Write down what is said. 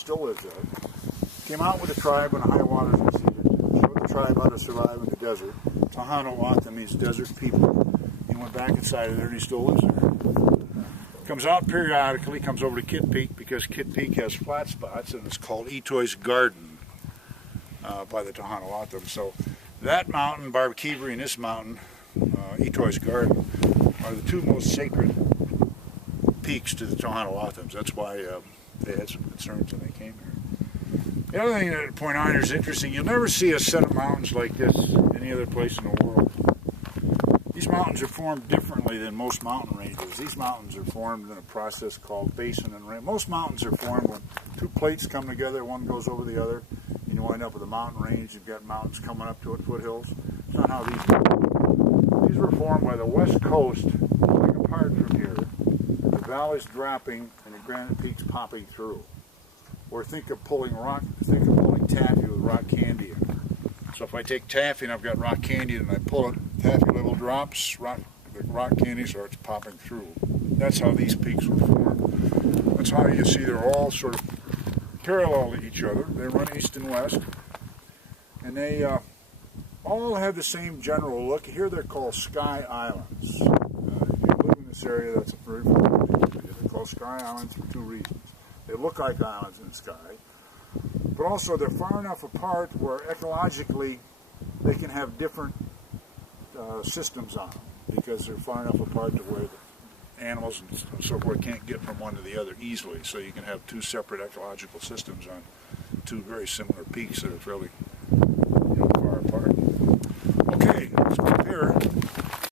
still lives there. Came out with a tribe when the high waters receded, showed the tribe how to survive in the desert. Tohono means desert people. He went back inside of there and he still lives there. Comes out periodically, comes over to Kitt Peak because Kitt Peak has flat spots and it's called Itoi's Garden by the Tohono. So that mountain, Barbekivari, and this mountain, Itoi's Garden, are the two most sacred peaks to the Tohono. That's why they had some concerns when they came here. The other thing to point out here is interesting. You'll never see a set of mountains like this any other place in the world. These mountains are formed differently than most mountain ranges. These mountains are formed in a process called basin and range. Most mountains are formed when two plates come together, one goes over the other, and you wind up with a mountain range. You've got mountains coming up to it, foothills. It's not how these were. These were formed by the west coast, pulling apart from here, the valleys dropping, and the granite peaks popping through. Or think of pulling taffy with rock candy in it. So if I take taffy and I've got rock candy and I pull it, taffy level drops, the rock candy starts popping through. That's how these peaks were formed. That's how you see they're all sort of parallel to each other. They run east and west. And they all have the same general look. Here they're called sky islands. If you live in this area, that's a very important thing. They're called sky islands for two reasons. They look like islands in the sky. But also they're far enough apart where ecologically they can have different systems on them because they're far enough apart to where the animals and so forth can't get from one to the other easily. So you can have two separate ecological systems on two very similar peaks that are fairly